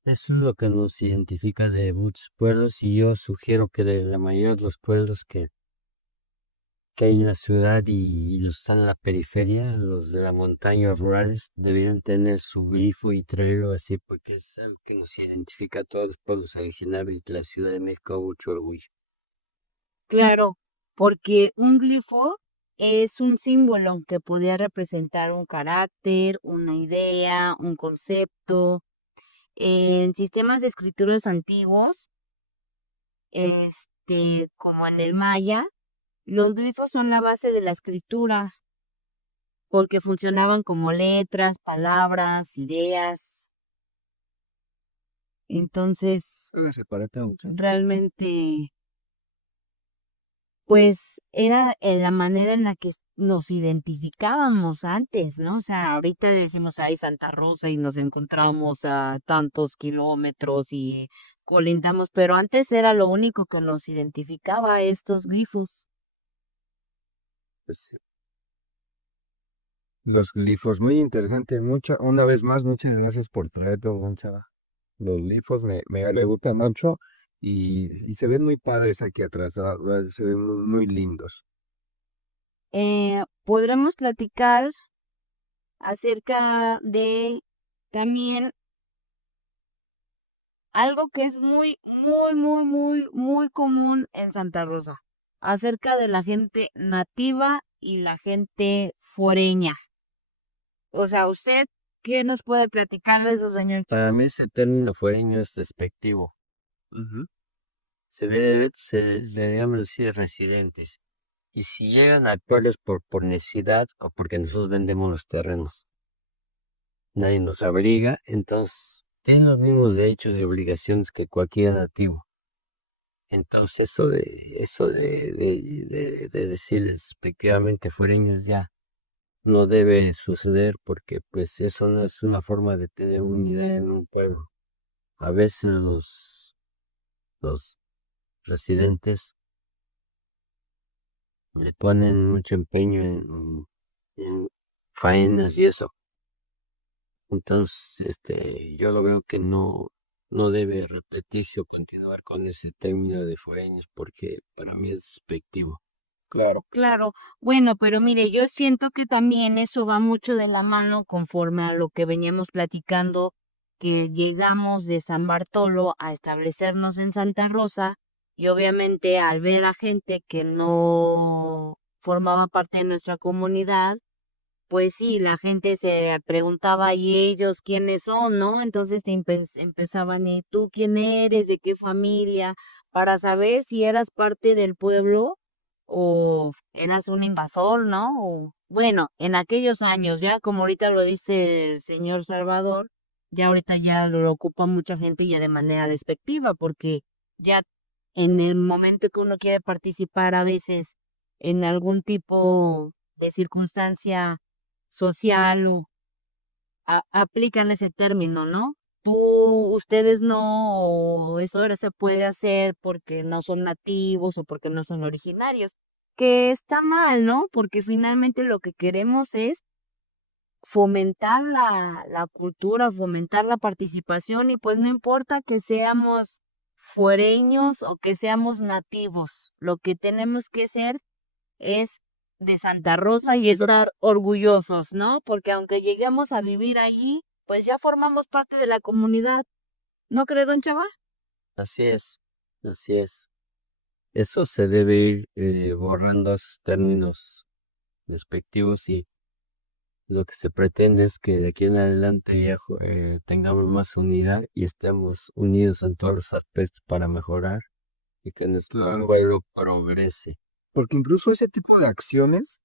Eso es lo que nos identifica de muchos pueblos y yo sugiero que de la mayoría de los pueblos que hay en la ciudad y los que están en la periferia, los de la montaña rurales, deberían tener su grifo y traerlo así porque es algo que nos identifica a todos los pueblos originarios de la Ciudad de México, mucho orgullo. claro, porque un glifo es un símbolo que podía representar un carácter, una idea, un concepto. En sistemas de escrituras antiguos, como en el maya, los glifos son la base de la escritura, porque funcionaban como letras, palabras, ideas. Entonces, Hágase para acá, don Chava. realmente, pues era la manera en la que nos identificábamos antes, ¿no? O sea, ahorita decimos, ay, Santa Rosa y nos encontramos a tantos kilómetros y colindamos, pero antes era lo único que nos identificaba estos glifos. Pues, Los glifos, muy interesante. Una vez más, muchas gracias por traerlo, don Chava. Los glifos me gustan mucho y se ven muy padres aquí atrás, la verdad, se ven muy lindos. Podremos platicar acerca de también algo que es muy común en Santa Rosa, acerca de la gente nativa y la gente foreña. O sea, ¿usted qué nos puede platicar de eso, señor? para mí ese término fuereño es despectivo. se le llama decir residentes. Y si llegan a actuarles por necesidad o porque nosotros vendemos los terrenos, nadie nos abriga, entonces tienen los mismos derechos y obligaciones que cualquier nativo. Entonces de decirles despectivamente fuereños ya no debe suceder porque pues eso no es una forma de tener unidad en un pueblo. A veces los residentes le ponen mucho empeño en faenas y eso. Entonces, yo lo veo que no debe repetirse o continuar con ese término de foreños porque para mí es despectivo. Claro. Claro, bueno, pero mire, yo siento que también eso va mucho de la mano conforme a lo que veníamos platicando, que llegamos de San Bartolo a establecernos en Santa Rosa y obviamente al ver a gente que no formaba parte de nuestra comunidad, pues sí, la gente se preguntaba, ¿y ellos quiénes son, no? Entonces empezaban, ¿y tú quién eres? ¿De qué familia? Para saber si eras parte del pueblo o eras un invasor, ¿no? O, bueno, en aquellos años, ya como ahorita lo dice el señor Salvador, ya ahorita ya lo ocupa mucha gente y ya de manera despectiva, porque ya en el momento que uno quiere participar a veces en algún tipo de circunstancia social o aplican ese término, ¿no? Tú, ustedes no, o eso ahora se puede hacer porque no son nativos o porque no son originarios, que está mal, ¿no? Porque finalmente lo que queremos es fomentar la cultura, fomentar la participación y pues no importa que seamos fuereños o que seamos nativos, lo que tenemos que ser es de Santa Rosa y estar orgullosos, ¿no? Porque aunque lleguemos a vivir allí, pues ya formamos parte de la comunidad. ¿No cree, don Chava? Así es, así es. Eso se debe ir borrando esos términos despectivos y lo que se pretende es que de aquí en adelante ya tengamos más unidad y estemos unidos en todos los aspectos para mejorar y que nuestro pueblo progrese. Porque incluso ese tipo de acciones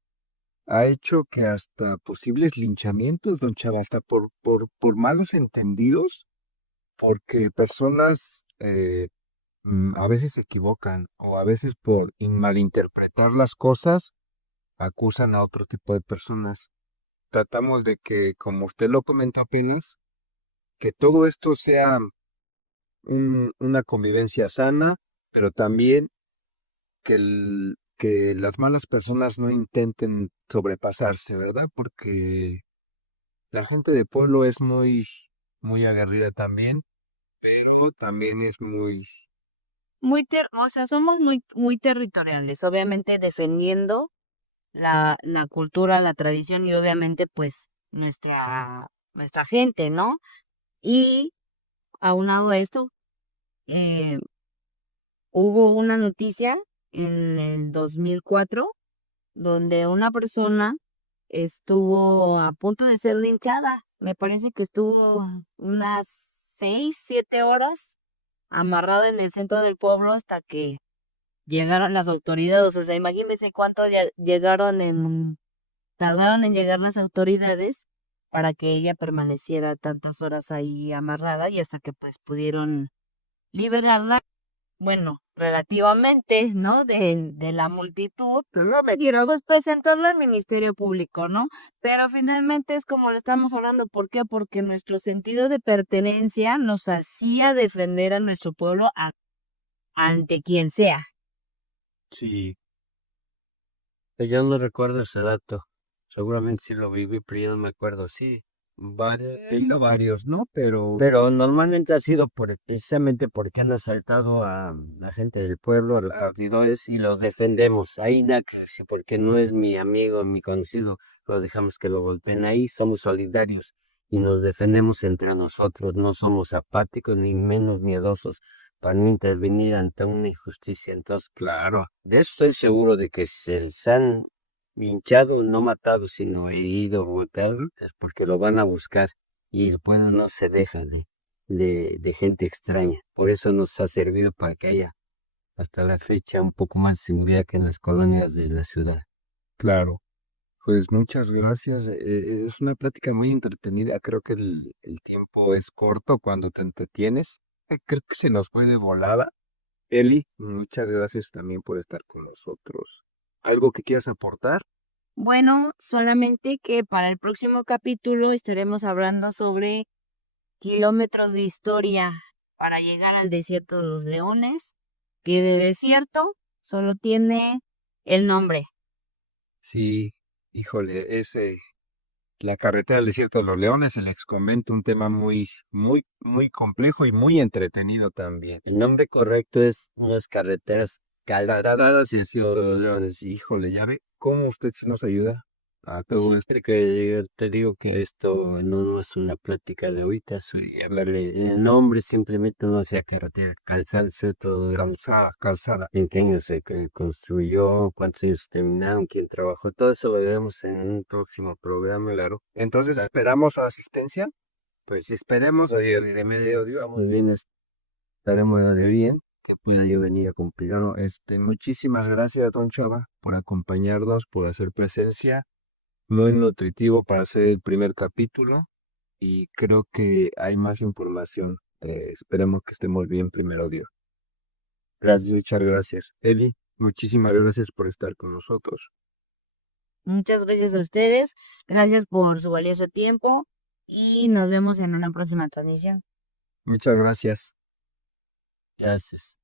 ha hecho que hasta posibles linchamientos, don Chava, hasta por malos entendidos, porque personas a veces se equivocan o a veces por malinterpretar las cosas, acusan a otro tipo de personas. Tratamos de que, como usted lo comentó apenas, que todo esto sea una convivencia sana, pero también que las malas personas no intenten sobrepasarse, ¿verdad? Porque la gente de pueblo es muy aguerrida también, pero también es muy... O sea, somos muy territoriales, obviamente defendiendo la cultura, la tradición y obviamente pues nuestra gente, ¿no? Y aunado a esto, eh, hubo una noticia en el 2004 donde una persona estuvo a punto de ser linchada. Me parece que estuvo unas 6, 7 horas amarrada en el centro del pueblo hasta que llegaron las autoridades. O sea, imagínense cuánto tardaron en llegar las autoridades para que ella permaneciera tantas horas ahí amarrada y hasta que pues pudieron liberarla, bueno, relativamente, ¿no? De la multitud, pues lo metieron pues presentarla al Ministerio Público, ¿no? Pero finalmente es como lo estamos hablando, ¿por qué? Porque nuestro sentido de pertenencia nos hacía defender a nuestro pueblo ante quien sea. Sí, Yo no recuerdo ese dato. Seguramente sí lo viví, pero yo no me acuerdo. Sí, he leído varios, ¿no? pero normalmente ha sido precisamente porque han asaltado a la gente del pueblo, a los partidores, y los defendemos. Ahí nada que decir, porque no es mi amigo, mi conocido, lo dejamos que lo golpeen. Ahí somos solidarios y nos defendemos entre nosotros. No somos apáticos ni menos miedosos para no intervenir ante una injusticia. Entonces, claro. de eso estoy seguro de que se han hinchado, no matado, sino herido o golpeado, es porque lo van a buscar y el pueblo no se deja de gente extraña. Por eso nos ha servido para que haya hasta la fecha un poco más de seguridad que en las colonias de la ciudad. Claro. Pues muchas gracias. Es una plática muy entretenida. Creo que el tiempo es corto cuando te entretienes. Creo que se nos fue de volada. Eli, muchas gracias también por estar con nosotros. ¿Algo que quieras aportar? Bueno, solamente que para el próximo capítulo estaremos hablando sobre kilómetros de historia para llegar al desierto de los leones, que de desierto solo tiene el nombre. Sí, híjole, la carretera del desierto de los leones, el exconvento, un tema muy complejo y muy entretenido también. El nombre correcto es unas carreteras caladadas y así, Híjole, ya ve cómo usted sí nos ayuda a todo esto. que te digo que esto no es una plática de ahorita, soy hablarle el nombre, simplemente no sea carretera, calzada, todo Calzada. en qué año se construyó, cuántos años terminaron, quién trabajó, todo eso lo veremos en un próximo programa, claro. Entonces, ¿esperamos su asistencia? Pues esperemos, oye, de medio día, muy bien, estaremos de bien, que pueda yo venir a cumplir. No, muchísimas gracias, don Chava, por acompañarnos, por hacer presencia. Muy nutritivo para hacer el primer capítulo y creo que hay más información. Esperemos que estemos bien primero, Dios. Gracias, muchas gracias. Eli, muchísimas gracias por estar con nosotros. Muchas gracias a ustedes, gracias por su valioso tiempo y nos vemos en una próxima transmisión. Muchas gracias. Gracias.